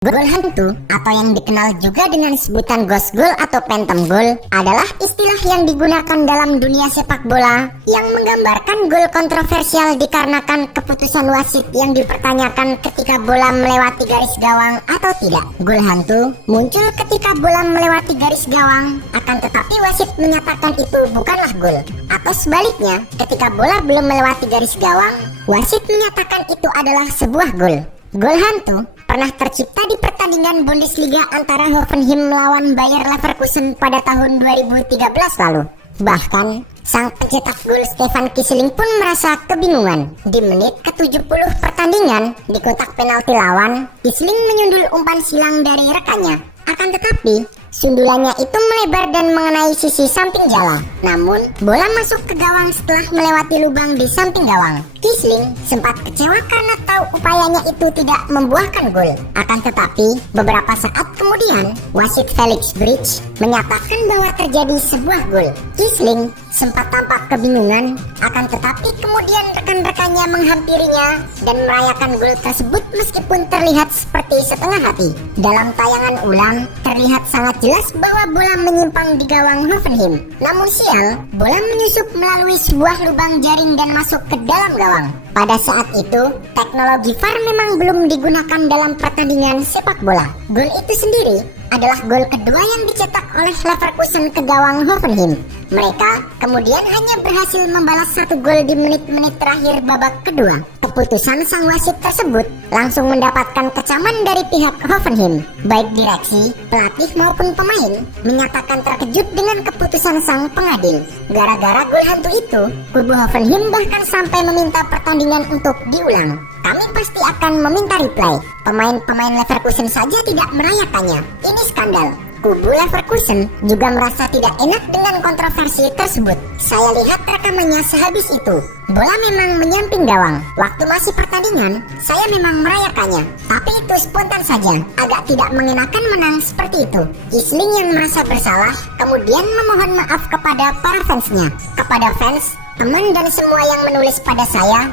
Gol hantu atau yang dikenal juga dengan sebutan ghost goal atau phantom goal adalah istilah yang digunakan dalam dunia sepak bola yang menggambarkan gol kontroversial dikarenakan keputusan wasit yang dipertanyakan ketika bola melewati garis gawang atau tidak. Gol hantu muncul ketika bola melewati garis gawang, akan tetapi wasit menyatakan itu bukanlah gol. Atau sebaliknya, ketika bola belum melewati garis gawang, wasit menyatakan itu adalah sebuah gol. Gol hantu pernah tercipta di pertandingan Bundesliga antara Hoffenheim melawan Bayer Leverkusen pada tahun 2013 lalu. Bahkan, sang pencetak gol Stefan Kiesling pun merasa kebingungan. Di menit ke-70 pertandingan, di kotak penalti lawan, Kiesling menyundul umpan silang dari rekannya. Akan tetapi, sundulannya itu melebar dan mengenai sisi samping jala. Namun, bola masuk ke gawang setelah melewati lubang di samping gawang. Kiesling sempat kecewa karena tahu upayanya itu tidak membuahkan gol. Akan tetapi, beberapa saat kemudian, wasit Felix Bridge menyatakan bahwa terjadi sebuah gol. Kiesling sempat tampak kebingungan, akan tetapi kemudian rekan-rekannya menghampirinya dan merayakan gol tersebut meskipun terlihat seperti setengah hati. Dalam tayangan ulang, terlihat sangat jelas bahwa bola menyimpang di gawang Hoffenheim. Namun sial, bola menyusup melalui sebuah lubang jaring dan masuk ke dalam gawang. Pada saat itu, teknologi VAR memang belum digunakan dalam pertandingan sepak bola. Gol itu sendiri adalah gol kedua yang dicetak oleh Leverkusen ke gawang Hoffenheim. Mereka kemudian hanya berhasil membalas satu gol di menit-menit terakhir babak kedua. Keputusan sang wasit tersebut langsung mendapatkan kecaman dari pihak Hoffenheim. Baik direksi, pelatih maupun pemain menyatakan terkejut dengan keputusan sang pengadil. Gara-gara gol hantu itu, kubu Hoffenheim bahkan sampai meminta pertandingan untuk diulang. Kami pasti akan meminta replay. Pemain-pemain Leverkusen saja tidak merayakannya. Ini skandal. Kubu Leverkusen juga merasa tidak enak dengan kontroversi tersebut. Saya lihat rekamannya sehabis itu. Bola memang menyamping gawang. Waktu masih pertandingan, saya memang merayakannya. Tapi itu spontan saja. Agak tidak mengenakan menang seperti itu. Kiesling yang merasa bersalah kemudian memohon maaf kepada para fansnya. Kepada fans, teman dan semua yang menulis pada saya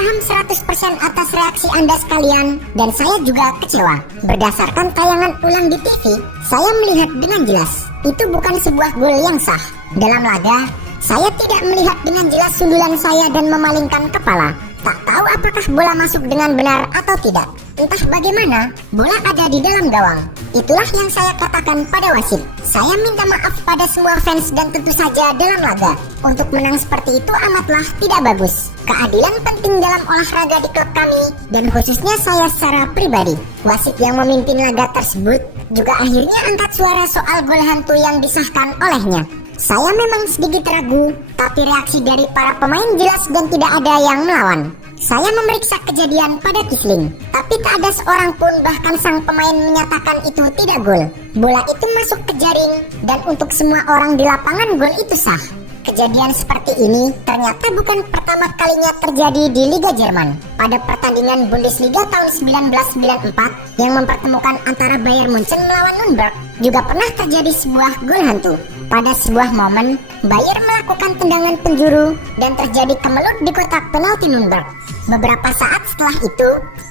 paham 100% atas reaksi Anda sekalian dan saya juga kecewa. Berdasarkan tayangan ulang di TV, saya melihat dengan jelas itu bukan sebuah gol yang sah. Dalam laga, saya tidak melihat dengan jelas sundulan saya dan memalingkan kepala. Tak tahu apakah bola masuk dengan benar atau tidak. Entah bagaimana, bola ada di dalam gawang. Itulah yang saya katakan pada wasit. Saya minta maaf pada semua fans dan tentu saja dalam laga. Untuk menang seperti itu amatlah tidak bagus. Keadilan penting dalam olahraga di klub kami dan khususnya saya secara pribadi. Wasit yang memimpin laga tersebut juga akhirnya angkat suara soal gol hantu yang disahkan olehnya. Saya memang sedikit ragu, tapi reaksi dari para pemain jelas dan tidak ada yang melawan. Saya memeriksa kejadian pada Kiesling, tapi tak ada seorang pun bahkan sang pemain menyatakan itu tidak gol. Bola itu masuk ke jaring dan untuk semua orang di lapangan gol itu sah. Kejadian seperti ini ternyata bukan pertama kalinya terjadi di Liga Jerman. Pada pertandingan Bundesliga tahun 1994 yang mempertemukan antara Bayern Munchen melawan Nürnberg, juga pernah terjadi sebuah gol hantu. Pada sebuah momen, Bayer melakukan tendangan penjuru dan terjadi kemelut di kotak penalti Nürnberg. Beberapa saat setelah itu,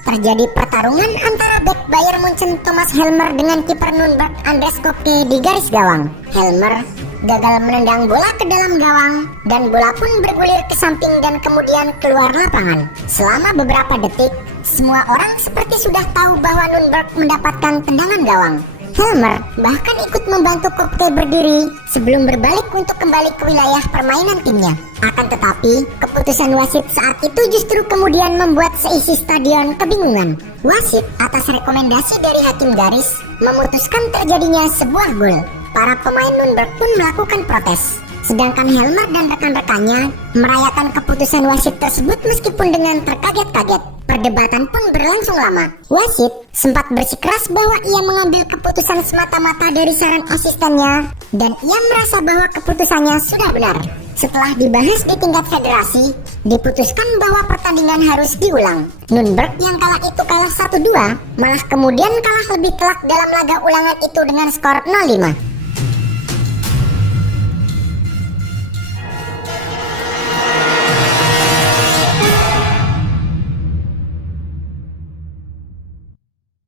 terjadi pertarungan antara bek Bayer Munchen Thomas Helmer dengan kiper Nürnberg Andreas Kopke di garis gawang. Helmer gagal menendang bola ke dalam gawang dan bola pun bergulir ke samping dan kemudian keluar lapangan. Selama beberapa detik, semua orang seperti sudah tahu bahwa Nürnberg mendapatkan tendangan gawang. Helmer bahkan ikut membantu Kopke berdiri sebelum berbalik untuk kembali ke wilayah permainan timnya. Akan tetapi, keputusan wasit saat itu justru kemudian membuat seisi stadion kebingungan. Wasit atas rekomendasi dari hakim garis memutuskan terjadinya sebuah gol. Para pemain Nürnberg pun melakukan protes. Sedangkan Helmer dan rekan-rekannya merayakan keputusan wasit tersebut meskipun dengan terkaget-kaget. Perdebatan pun berlangsung lama. Wasit sempat bersikeras bahwa ia mengambil keputusan semata-mata dari saran asistennya dan ia merasa bahwa keputusannya sudah benar. Setelah dibahas di tingkat federasi, diputuskan bahwa pertandingan harus diulang. Nürnberg yang kala itu kalah 1-2, malah kemudian kalah lebih telak dalam laga ulangan itu dengan skor 0-5.